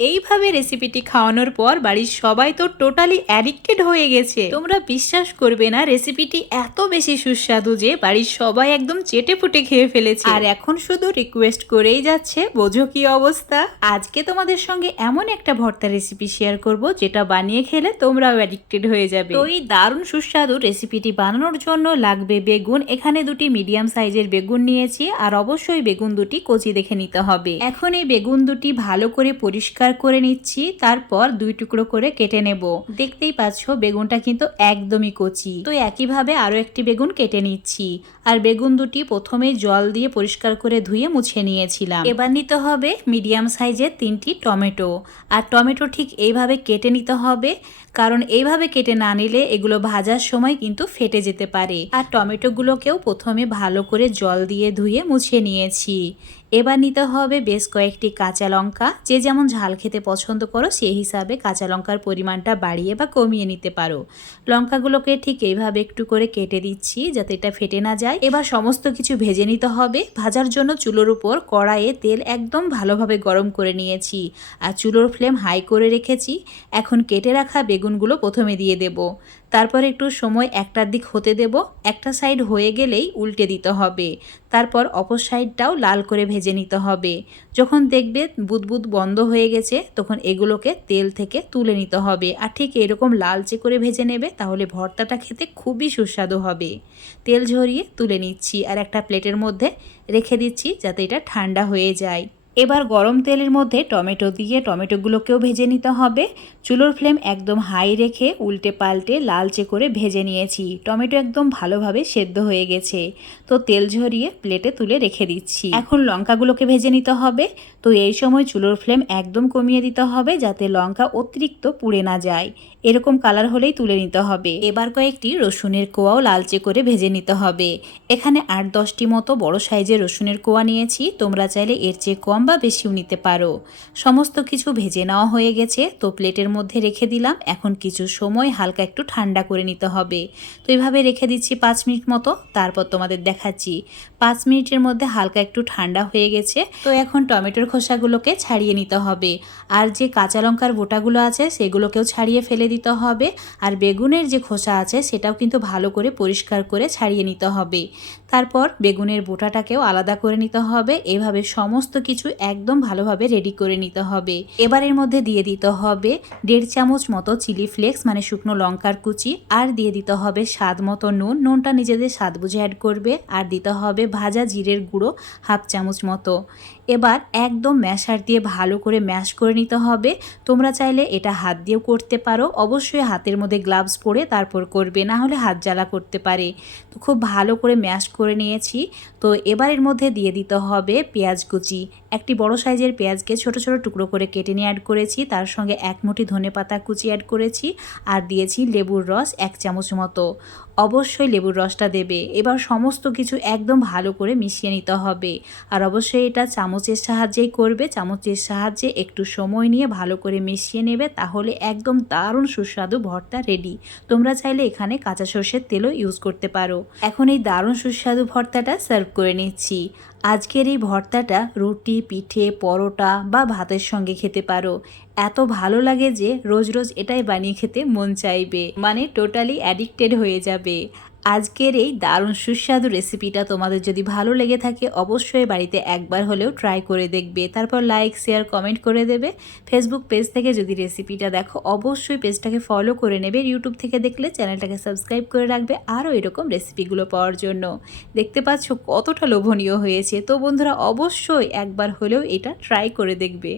এইভাবে রেসিপিটি খাওয়ানোর পর বাড়ির সবাই তো টোটালি অ্যাডিক্টেড হয়ে গেছে। তোমরা বিশ্বাস করবে না রেসিপিটি এত বেশি সুস্বাদু যে বাড়ির সবাই একদম চেটে ফুটে খেয়ে ফেলেছে। আর এখন শুধু রিকোয়েস্ট করেই যাচ্ছে, বোঝো কি অবস্থা? আজকে তোমাদের সঙ্গে এমন একটা ভর্তা রেসিপি শেয়ার করব, যেটা বানিয়ে খেলে তোমরাও অ্যাডিক্টেড হয়ে যাবে। তো এই দারুণ সুস্বাদু রেসিপিটি বানানোর জন্য লাগবে বেগুন। এখানে দুটি মিডিয়াম সাইজের বেগুন নিয়েছি, আর অবশ্যই বেগুন দুটি কচি দেখে নিতে হবে। এখন এই বেগুন দুটি ভালো করে পরিষ্কার করে নিচ্ছি, তারপর দুই টুকরো করে কেটে নেব। দেখতেই পাচ্ছ, বেগুনটা কিন্তু একদমই কচি। তো একইভাবে আরও একটি বেগুন কেটে নিচ্ছি। আর বেগুন দুটি প্রথমে জল দিয়ে পরিষ্কার করে ধুয়ে মুছে নিয়েছিলাম। এবার নিতে হবে মিডিয়াম সাইজের তিনটি টমেটো। আর টমেটো ঠিক এইভাবে কেটে নিতে হবে, কারণ এইভাবে কেটে না নিলে এগুলো ভাজার সময় কিন্তু ফেটে যেতে পারে। আর টমেটোগুলোকেও প্রথমে ভালো করে জল দিয়ে ধুয়ে মুছে নিয়েছি। এবার নিতে হবে বেশ কয়েকটি কাঁচা লঙ্কা। যে যেমন ঝাল খেতে পছন্দ করো, সেই হিসাবে কাঁচা লঙ্কার পরিমাণটা বাড়িয়ে বা কমিয়ে নিতে পারো। লঙ্কাগুলোকে ঠিক এইভাবে একটু করে কেটে দিচ্ছি যাতে এটা ফেটে না যায়। এবার সমস্ত কিছু ভেজে নিতে হবে। ভাজার জন্য চুলোর উপর কড়াইয়ে তেল একদম ভালোভাবে গরম করে নিয়েছি আর চুলোর ফ্লেম হাই করে রেখেছি। এখন কেটে রাখা বেগুনগুলো প্রথমে দিয়ে দেব। তারপর একটু সময় একটার দিক হতে দেব, একটা সাইড হয়ে গেলেই উল্টে দিতে হবে। তারপর অপর সাইডটাও লাল করে ভেজে নিতে হবে। যখন দেখবে বুদবুদ বন্ধ হয়ে গেছে, তখন এগুলোকে তেল থেকে তুলে নিতে হবে। আর ঠিক এরকম লালচে করে ভেজে নেবে, তাহলে ভর্তাটা খেতে খুবই সুস্বাদু হবে। তেল ঝরিয়ে তুলে নিচ্ছি আর একটা প্লেটের মধ্যে রেখে দিচ্ছি যাতে এটা ঠান্ডা হয়ে যায়। এবার গরম তেলের মধ্যে টমেটো দিয়ে টমেটোগুলোকেও ভেজে নিতে হবে। চুলোর ফ্লেম একদম হাই রেখে উল্টে পাল্টে লালচে করে ভেজে নিয়েছি। টমেটো একদম ভালোভাবে সেদ্ধ হয়ে গেছে। তো তেল ঝরিয়ে প্লেটে তুলে রেখে দিচ্ছি। এখন লঙ্কাগুলোকে ভেজে নিতে হবে। তো এই সময় চুলোর ফ্লেম একদম কমিয়ে দিতে হবে যাতে লঙ্কা অতিরিক্ত পুড়ে না যায়। এরকম কালার হলেই তুলে নিতে হবে। এবার কয়েকটি রসুনের কোয়াও লালচে করে ভেজে নিতে হবে। এখানে আট দশটি মতো বড় সাইজের রসুনের কোয়া নিয়েছি। তোমরা চাইলে এর চেয়ে কম বা বেশিও নিতে পারো। সমস্ত কিছু ভেজে নেওয়া হয়ে গেছে, তো প্লেটের মধ্যে রেখে দিলাম। এখন কিছু সময় হালকা একটু ঠান্ডা করে নিতে হবে। তো এইভাবে রেখে দিচ্ছি পাঁচ মিনিট মতো, তারপর তোমাদের দেখাচ্ছি। পাঁচ মিনিটের মধ্যে হালকা একটু ঠান্ডা হয়ে গেছে, তো এখন টমেটোর খোসাগুলোকে ছাড়িয়ে নিতে হবে। আর যে কাঁচা লঙ্কার বোটাগুলো আছে, সেগুলোকেও ছাড়িয়ে ফেলে দিতে হবে। আর বেগুনের যে খোসা আছে, সেটাও কিন্তু ভালো করে পরিষ্কার করে ছাড়িয়ে নিতে হবে। তারপর বেগুনের বোটাটাকেও আলাদা করে নিতে হবে। এভাবে সমস্ত কিছু একদম ভালোভাবে রেডি করে নিতে হবে। এবার এর মধ্যে দিয়ে দিতে হবে দেড় চামচ মতো চিলি ফ্লেক্স মানে শুকনো লঙ্কার কুচি, আর দিয়ে দিতে হবে স্বাদ মতো নুন। নুনটা নিজেদের স্বাদ বুঝে অ্যাড করবে। আর দিতে হবে ভাজা জিরের গুঁড়ো হাফ চামচ মতো। এবার একদম ম্যাশার দিয়ে ভালো করে ম্যাশ করে নিতে হবে। তোমরা চাইলে এটা হাত দিয়েও করতে পারো। অবশ্যই হাতের মধ্যে গ্লাভস পরে তারপর করবে, না হলে হাত জ্বালা করতে পারে। তো খুব ভালো করে ম্যাশ করে নিয়েছি। তো এবার এর মধ্যে দিয়ে দিতে হবে পেঁয়াজ কুচি। একটি বড় সাইজের পেঁয়াজকে ছোট ছোট টুকরো করে কেটে নিয়ে অ্যাড করেছি। তার সঙ্গে এক মুঠি ধনে পাতা কুচি অ্যাড করেছি। আর দিয়েছি লেবুর রস এক চামচ মতো। অবশ্যই লেবুর রসটা দেবে। এবার সমস্ত কিছু একদম ভালো করে মিশিয়ে নিতে হবে। আর অবশ্যই এটা চামচের সাহায্যেই করবে। চামচের সাহায্যে একটু সময় নিয়ে ভালো করে মিশিয়ে নেবে তাহলে একদম দারুণ সুস্বাদু ভর্তা রেডি তোমরা চাইলে এখানে কাঁচা সর্ষের তেলও ইউজ করতে পারো। এখন এই দারুণ সুস্বাদু ভর্তাটা সার্ভ করে নিচ্ছি। আজকের এই ভর্তাটা রুটি, পিঠে, পরোটা বা ভাতের সঙ্গে খেতে পারো। এত ভালো লাগে যে রোজ রোজ এটাই বানিয়ে খেতে মন চাইবে। মানে টোটালি অ্যাডিক্টেড হয়ে যাবে। আজকের এই দারুণ সুস্বাদু রেসিপিটা তোমাদের যদি ভালো লেগে থাকে, অবশ্যই বাড়িতে একবার হলেও ট্রাই করে দেখবে। তারপর লাইক শেয়ার কমেন্ট করে দেবে। ফেসবুক পেজ থেকে যদি রেসিপিটা দেখো, অবশ্যই পেজটাকে ফলো করে নেবে। ইউটিউব থেকে দেখলে চ্যানেলটাকে সাবস্ক্রাইব করে রাখবে আরও এরকম রেসিপিগুলো পাওয়ার জন্য। দেখতে পাচ্ছ কতটা লোভনীয় হয়েছে। তো বন্ধুরা, অবশ্যই একবার হলেও এটা ট্রাই করে দেখবে।